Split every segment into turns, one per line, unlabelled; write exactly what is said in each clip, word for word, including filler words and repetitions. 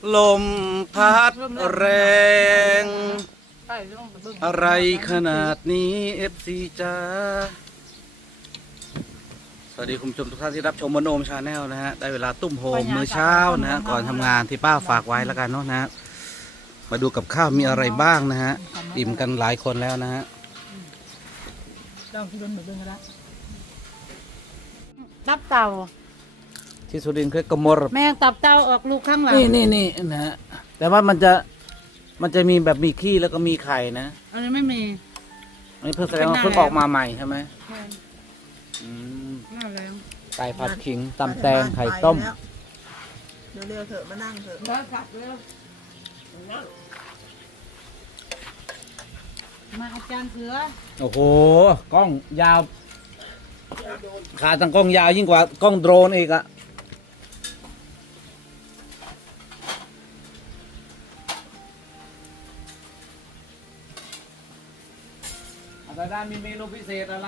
ลมพัดแรง อะไรขนาดนี้เอฟซีจ้าสวัสดีคุณผู้ชมทุกท่านที่รับชมมโนมชาแนลนะฮะได้เวลาตุ้มโฮมมื้อเช้านะฮะก่อนทำงานที่ป้าฝากไว้แล้วกันเนาะนะฮะมาดูกับข้าวมีอะไรบ้างนะฮะอิ่มกันหลายคนแล้วนะฮะ
ตับเต่า
ที่สุรินทร์คือกระมร
แมงตับเต่าออกลูกข้างหลัง
นี่นี่นี่นะฮะแต่ว่ามันจะมันจะมีแบบมีขี้แล้วก็มีไข่นะ
อันนี้ไม่มี
อันนี้เพิ่งแสดงว่าเพิ่งออกมาใหม่ใช่ไหมอืม
หน้าแล้ว
ไก่ผัดขิงตำแตงไข่ต้ม
เร็วๆเถอะมานั่งเถอะ
เลิกขับเร็วมาอาจารย์เสือ
โอ้โหกล้องยาวขาตั้งกล้องยาวยิ่งกว่ากล้องโดรนอีกอะอาจารย์มีเมนูพิเศษอะไร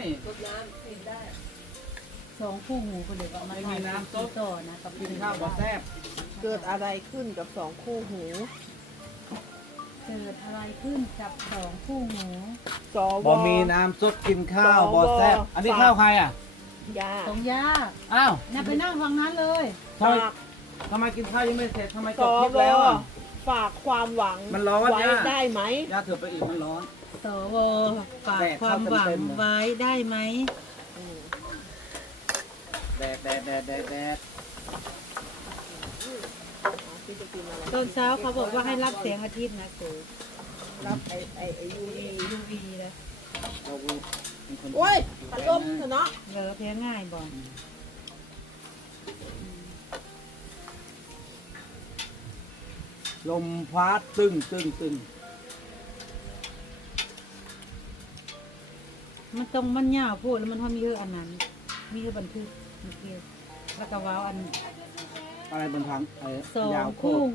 สองคู่หูคนเด็กเอามา
ไม่มีน้ำซุป
ต่อนะกับ
กินข้าวบ่แซ่บ
เกิดอะไรขึ้นกับสองคู่หู
เกิดอะไรขึ้นกับสองคู่หู
สว
บ่มีน้ำซุปกินข้าว
สว
บ่แซ่บอันนี้ข้าวใครอ่ะ
ยา
สองย่า
อ้าว
น่าไปนั่งฝั่งนั้นเลย
ทำไม
ฝาก
ทำไมกินข้าวยังไม่เสร็จทำไม
ส
จบคลิป
ว
แล้วอ่ะ
ฝากความหวัง
มันร้อน
ไว้
ย่า
ได้ไหม
ย่าเถือะไปอีกมันร้อน
สวฝากความหวังไว้ได้ไหม
อืม
แดดแดดแดดแดดแดด
เอาพี่จะกินอะไร
ตอนเช้าเขาบอกว่าให้รับแสงอาทิตย์นะครู
รับไอ้ไอ้ไอ้ยู
ยูวีนะ
เราเป็นคน
โอ้ยพัดลมเถอะเนาะ
เหลือเพียงง่ายบ่
ลมพัดตึ้งตึ้งตึ้ง
มันตรงมันยาวพูดแล้วมันทำมีเยอะอันนั้น มีเยอะบันทึกเมื่อกี้แล้วก็ว้าวอัน
อะไรบนทางไอ้
สอย
าว
ง
โค
คู่
ตร
หู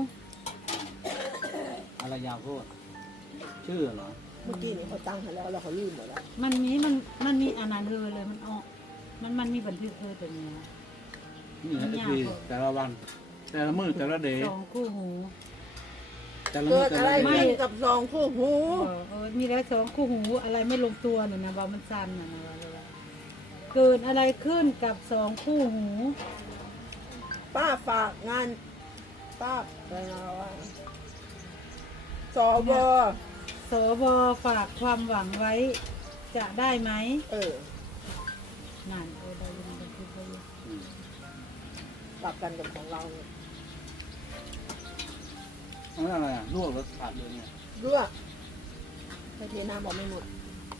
อะไรยาวโคตรชื่อเหรอ
เมื่อกี้นี่เขาตั้งให้แล้วแล้วเขาลืมหมดแล้ว
มันมีมันมันมีอันนั้นเธอเลยมันออกมันมันมีบันทึกเธอตัวเนี้ย
นี่นะทีแต่ละวัน แต่ละมือแต่ละเดย์
สองคู่หู
แต่ละมื
เกิ
อ
ด
แต่
อะไร
ละเด
ขึ้น
ย์
กับสองคู่หู
เออเออมีแล้วสองคู่หูอะไรไม่ลงตัวเนี่ยนะว่ามันสั้นน่ะนะว่าเลยว่าเกิดอะไรขึ้นกับสองคู่หู
ป้าฝากงานป้าอะไรนะว่าสว
สวฝากความหวังไว้ จะได้ไหม
เออ
นั่นเออได้ยินบันทึกไว้อยู่
ปรับกันกับของเราเนี่ย
อันนั้นอะไรอ่ะลวกแล้วขาดเลยเนี่ย
เลือกไปเทน้ำบอกไม่หมด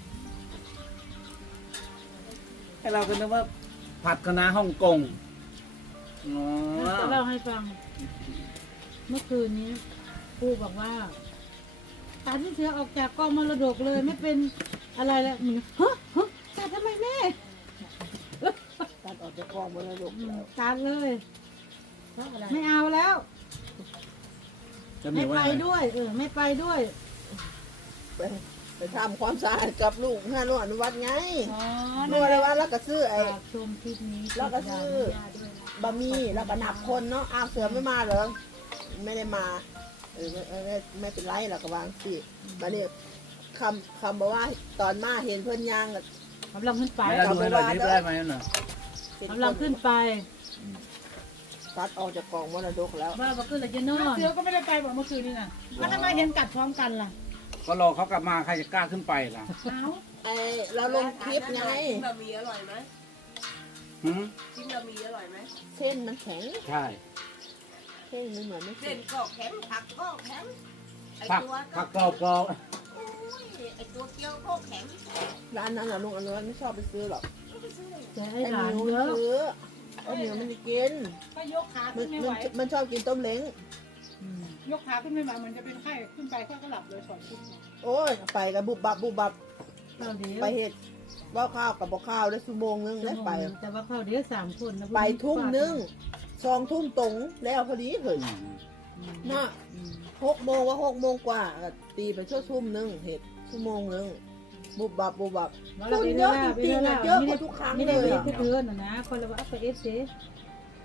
ให้เราก็นึกว่าผัดคะน้าฮ่องกงอ๋อ
จะเล่าให้ฟัง เมื่อคืนนี้ครูบอกว่าตาที่เสือออกจากกองมรดกเลยไม่เป็นอะไรแล้วมันฮะฮะแต่ทำไมแม่
ตัดออกจากกองมรดก
อืม
แล้ว
ตัดเลย
เพราะอะไร
ไม่เอาแล้ว
จะมี
ไม่
ว่า
ไปด้วย เออ ไม่ไปด้วย
ไปไปทำความสะอาดกับลูกห้านวดอนุวัดไง
อ๋อน
วดอนุวัดแล้วก็ซื้อไอ้
ฝากชมคลิปนี้
แล้วก็ซื้อ บะหมี่แล้วก็นับคนเนาะอ้าวเสือไม่มาเหรอไม่ได้มาเออไม่เออไม่ไม่เป็นไรหรอกก็วางสิบัดนี้คำคำบอกว่าตอนมาเห็นเพื่อนย่างก็
กำลังขึ้นไป
ไม่ได้ดูให้เราดิบได้ไหมน่ะ
เป็น
กำลังขึ้นไป
ตัดออกจากกองมรดกแล้ว
ว่าบอกขึ้นเลยจะนอน
เสือก็ไม่ได้ไปบอกเมื่อคืนนี่นะแล้วทำไมเห็นกัดพร้อมกันล่ะ
ก็รอเขากลับมาใครจะกล้าขึ้นไปล่ะ
เอ้า
ไอเราลงคลิปไง
จิ้มบะหมี่อร่อยไหม
หืม
จิ้มบะหมี่อร่อยไหม
เส้นมันแข็ง
ใช่
เส้นมันเหมือนไม่
เส้
แข็
น
ง
ก็แข็งผักก็แข็งไอ
ผัก
ตัว
ผักกรอบกรอบ
โอ้ยไอตัวเกี๊ยวก็แข็ง
ร้านนั้นน่ะลุงอนุวัฒน์ไม่ชอบไปซื้อหรอก
จะให้
ไอ้
หลาน
มิว
เยอะ
ซื้อไอ้มิวมันจะกิน
ก็ยกขา
มั
ขึ้
น
นไม่
มั
ไห
น
ว
มันชอบกินต้มเล้ง
อืม
ยกขาขึ้นไม่ไหวเหมือนจะเป็นไข้ขึ้นไปก็หลับเลยสอนชุดเนี่ย
โอ้ยไปกับบุบบับบุบบับ
ข้าวเดียว
ไปเห็ดว่าข้าวกับบ่ข้าวได้ชั่วโมงนึงได้ไป
แต่ว่าข้าวเดียวสามคนนะ
ไปทุ่มนึงสองทุ่มตรงแล้วพอดีเห็น
อืม
น่ะ
อืม
หกโมงว่าหกโมงกว่าก็ตีไปชั่วทุ่มนึงเห็ดชั่วโมงนึงบุบบับบุบบับ คนเยอะจริงๆอะเยอะกว่าทุกครั้ง
ไม่ได้
เลย
เว
อะ
ทเทือนนะนะคนละว่าเอาไปเอฟซีเว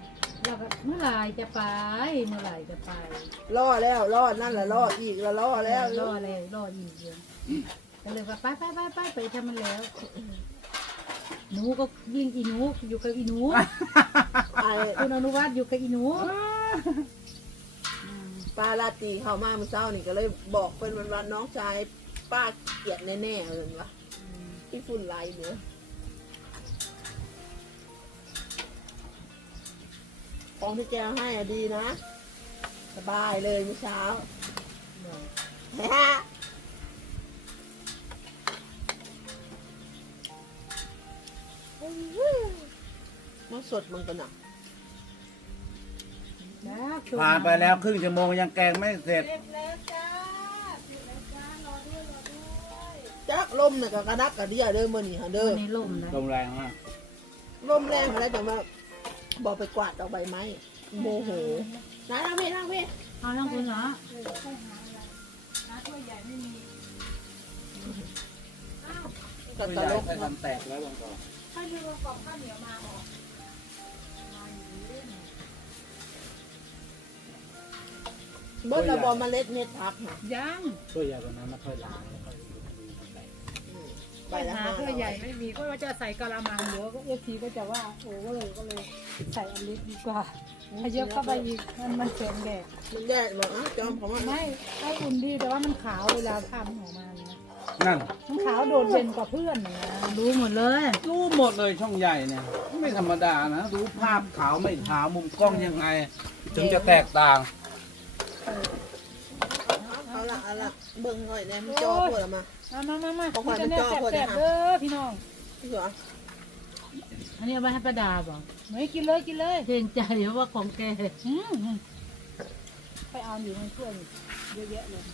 เราก็เมื่อไหร่จะไปเมื่อไหร่จะไป
ล่อแล้วล่อนั่นแหละล่ออีกแล้วล่อแล้ว
รอเลยรออีกเลยก็เลยว่าไปไปไปไปไปทำมันแล้ว หนูก็ยิ่งอีหนูอยู่กับอีหนู
ไอ้
คุณอนุวัฒน์อยู่กับอีหนู
ป้าลาตีเข้ามาเมื่อเช้านี่ก็เลยบอกเป็นวันวันๆน้องชายป้าเกลียดแน่ๆเลยวะที่ฝุ่นลายเนื้อของที่แกให้อะดีนะ สบายเลยเมื่อเช้า มันสดมันกันอ่ะ
ผ่านไปแล้วครึ่งชั่วโมงยังแกงไม่เสร็จ
จักลมเนี่ยก็กระดักกระเดียเด้อมื่อนี้ฮะเด้อ
ในลมนะ
ลมแรงมาก
ลมแรงอะไรแต่ว่าบอกไปกวาดเอาใบไม้โมโหนะนั่งพี่นั่งพี่
เอาทั้งคุณเหรอ
กัตลก
ใส่ทำแตกแล้วบางก่อน
เบิ้ลระบอเมล็ดเม็ดพักค่ะ
ยัง
ช่วยยายกว่านั้นไม่ค่อยล้าง
ใบละ
หา
ห้า
เพื่อใหญ่ไม่มีก็ว่าจะใส่กะละมังเดี๋ยวก็เอฟซีก็จะว่าโอ้ก็เลยก็เลยใส่อันเล็กดีกว่าถ้าเยอะเข้าไปอีกมันมันแข็งแดด
มันแดดบอกอ่ะจอมของมัน
ไม่ก็อุ่นดีแต่ว่ามันขาวเวลาทำออกมานะ
นั่น
มันขาวโดดเด่นกว่าเพื่อนนะ
รู้หมดเลย
รู้หมดเลยช่องใหญ่เนี่ย ไม่ธรรมดานะรู้ภาพขาวไม่ขาวมุมกล้องยังไง ถึงจะแตกต่าง
เอาละเอาละเบิ่งหน่อยแน่มันจอปวดออกมา
มามามามา
ของขวัญเป็นจอ
แสบ
คน
แส
นะ
บ
คะ
เด้อพี่น้อง
พี่เหรอ
อันนี้เอาไปให้ป้าดาบอก
เฮ้ยกินเลยกินเลย
เกรงใจเพราะว่าของแก
อืมไปเอาอยู่ในถ้วยนี่เยอะแยะเลย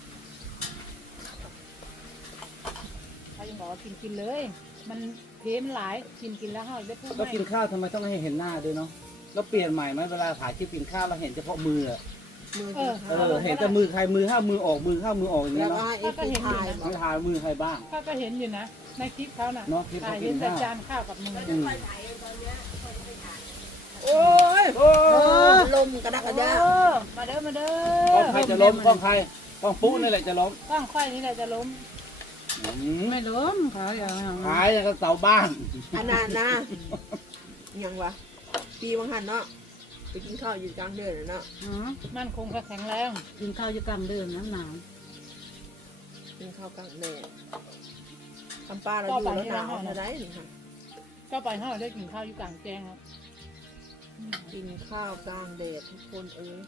เขายังบอกว่ากินกินเลย มันเพมันหลายกินกินแล้วเฮาได้พูด
แล้ว
ไม่
กินข้าวทำไมต้องให้เห็นหน้าด้วยเนาะแล้วเปลี่ยนใหม่ไหมเวลาถ่ายคลิปกินข้าวเราเห็นเฉพาะมืออะ
มือ
เออ
เออเห็นแต่มือใครมือห้ามือออกมือเข้ามือออกอย่าง
แล้
เงี้
วย ก็
เนาะ
ให้เอฟซีถ่าย
ไม่ถ่ายมือใครบ้าง
ข้าก็เห็นอยู่นะ ในคลิปเขาน่ะ
เนาะคลิปเขา
ถ่าย
กิ
เห็
น
นแต่
ข้าว
จานข้าวกับมือ
อืม
โอ้ยโอ้ยลมกระดักกระ
โอ้
เดีย
มาเด้อมาเด้
กล้อง
อ
ใครจะล้มกล้องใครกล้องปุ๊นี่แหละจะล้ม
ข้างไฟนี่แหละจะล้ม
อืม
ไม่ล้มเขาอย่างนั้น
ขายอย่างกับเสาบ้าน
อันนั้นนะยังวะปีวังหันเนาะไปกินข้าวอยู่กลางเดือนน่ะเนาะ
อ๋อ
มั่นคงและแข็งแรง
กินข้าวจะกลางเดือนน้ำหนาว
กินข้าวกลางแดดคำป้าเราอยู่แล้วหนาวเท่าไรนี่ค่ะ
ก็ไปห้าได้กินข้าวอยู่กลางแจ้งครับ
กินข้าวกลางแดดทุกคนเอ้ย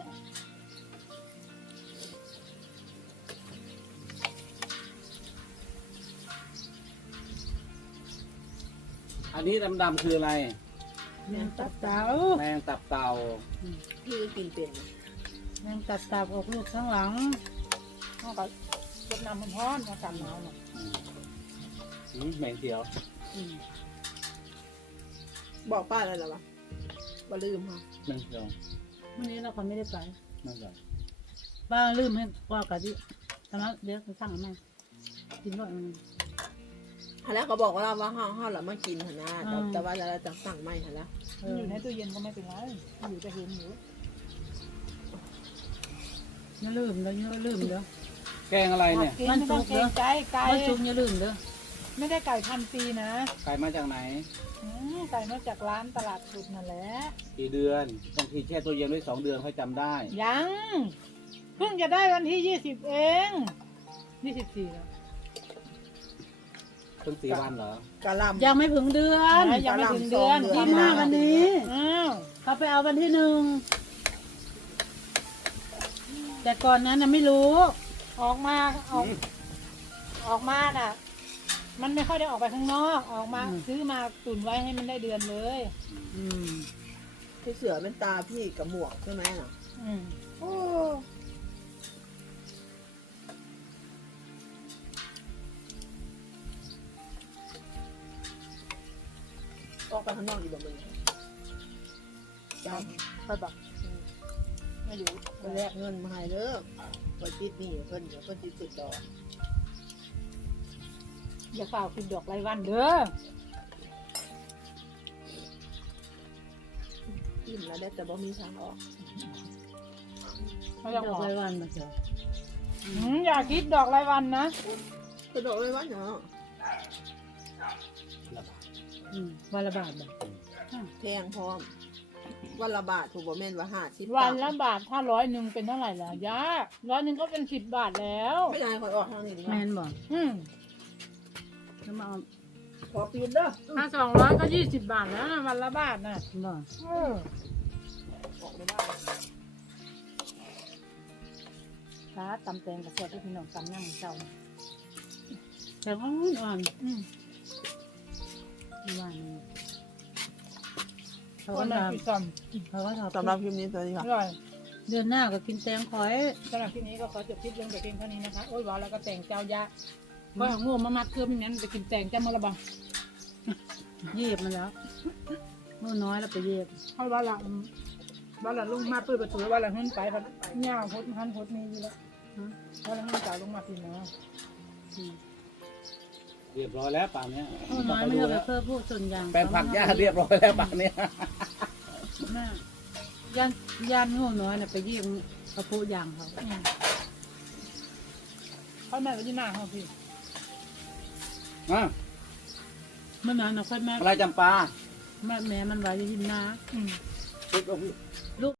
อันนี้ดำๆคืออะไร
แมงตับเต่า
แมงตับเต่า
พี่ก็กินเป็น
แมงตับเต่าออกลูกข้างหลัง
เขาก็รดน้ำมันร้อนอากาศหนาวเนาะ
อืมอืมแมงเขียว
อืม
บอกป้าอะไรหรอวะบ่ลืมค่ะ
แมงเขียว
วันนี้เราก็ไม่ได้ไป
นั่นแหละ
ป้าลืมให้ป้ากะทิตอนนั้นเดี๋ยวไปสั่งมากินด้วยมัน
แล้วเขาบอกว่าเราว่าห้าวห้าวเรามากินหันนะแต่
อืม
แต่ว่าเราจะสั่งไม่หันแล้ว
เอ
มัน
อ
อยู่ในตู้เย็นก็ไม่เป็นไรอยู่จะเห็นอยู่
อย่าลืมเด้ออย่าลืมเด้อ
แกงอะไรเนี่ย
กินไม่ต้องเกรงใจไก่
ไม่ชุบอย่าลืมเด้อ
ไม่ได้ไก่พันปีนะ
ไก่มาจากไหน
อืมไก่นอกจากร้านตลาดสุดนั่นแหละ
กี่เดือนบางทีแช่ตัวเย็นไว้สองเดือนค่อยจำได้
ยังเพิ่งจะได้วันที่ยี่สิบเอง ยี่สิบสี่แล้ว
เพิ่งสี่วันเหรอก
ะหล่ำ
ยังไม่ถึงเดือน
นะยังไม่ถึงเดือน
กะหล่ำสองเดือน
ที่หน้าวันนี้
อ้าว
เขาไปเอาวันที่หนึ่งแต่ก่อนนั้นน่ะไม่รู้
ออกมาออกออกมาน่ะ มันไม่ค่อยได้ออกไปข้างนอกออกมา
อืม
ซื้อมาตุนไว้ให้มันได้เดือนเลย
อืม
พี่เสือเป็นตาพี่กับหมวกใช่ไหมน่ะ
อืม
โอ้ออกไปข้างนอกอยู่แบบมึงจ้า
ไปบอกไม่อยู่
ไปแลกเงินมาให้เด้อไปติดหนี่เพิ่นเดี๋ยวเพิ่นติดสุดดอก
อย่าฝ่าคุณดอกไรวันเด้อ
กอิ่มแล้วได้แต่บ่มีทางออก
เขาอยาก
ด
อ
อ
อก ก
ไว้วันมาเถอะ
อืมอย่าคิดดอกรายวันนะ
กระโดดเลยว่าเนาะ
อืมวันละบาทบ่
แพงพร้อมวันละบาทถูกบ่แม่นว่าห้าสิบ
วันละบาทถ้าร้อยหนึ่งเป็นเท่าไหร่ล่ะยาร้อยหนึ่งก็เป็นสิบบาทแล้ว
ไม่ได้คอยออกทางนี้ดีก
แม
ว่าน
บ่
อืม
แล้วมาเอา
ขอปีนเด้อ
ถ้าสองร้อยก็ยี่สิบบาทแล้วนะวันละบาทน่ะ
บ่
เออ
ออกไม่ได้
ถ้าตำแตงกับเสียที่พี่น้องตำย่างเจ้า
แต่อ่อนอ่อน
อืม
วันเขา
ก็
ก็
มา
ท
พี่ซ้อม
ำเขาก็ทำ
สำหรับคลิปนี้สวัสดี
อ
ค่ะ
ร่อย
เดือนหน้าก็กินแตงคอย
สำหรับคลิปนี้ก็ขอจบคลิปลงแต่เพียงเท่านี้นะคะ โอ้ยว้าวแล้วก็แต่งเจ้ายะก็เอางูมามัดเครื่องไม่งั้นไปกินแต่งเจ้ามาละบัง
เย็บมันแล้วเมื่อน้อยแล้วไปเย็บ
เขาว่าละว่าละลงมาเปิดประตูว่าละขึ้นไปพัดเงาพดหันพดนี่อยู่แล้วว่าละขึ้นจ่าลงมาพี่น้อง
เรียบร้อยแล้วป่านเนี้ย
เมื่อน้อยไม่เลือกไปเพิ่มพวกส่วนยาง
แปลงผักหญ้าเรียบร้อยแล้วป่านเนี้ย
แม่ย่านย่านงูน้อยน่ะไปเย็บกระพุยางเขา
อืมเขาแม่ก็ที่หน้าเขาพี่
อ่ะ
เมื่อนั้นน่ะค่อยแม่
อะไรจำปา
แม่แม่มันไว้อยู่ที่นา
อืม
ติดลง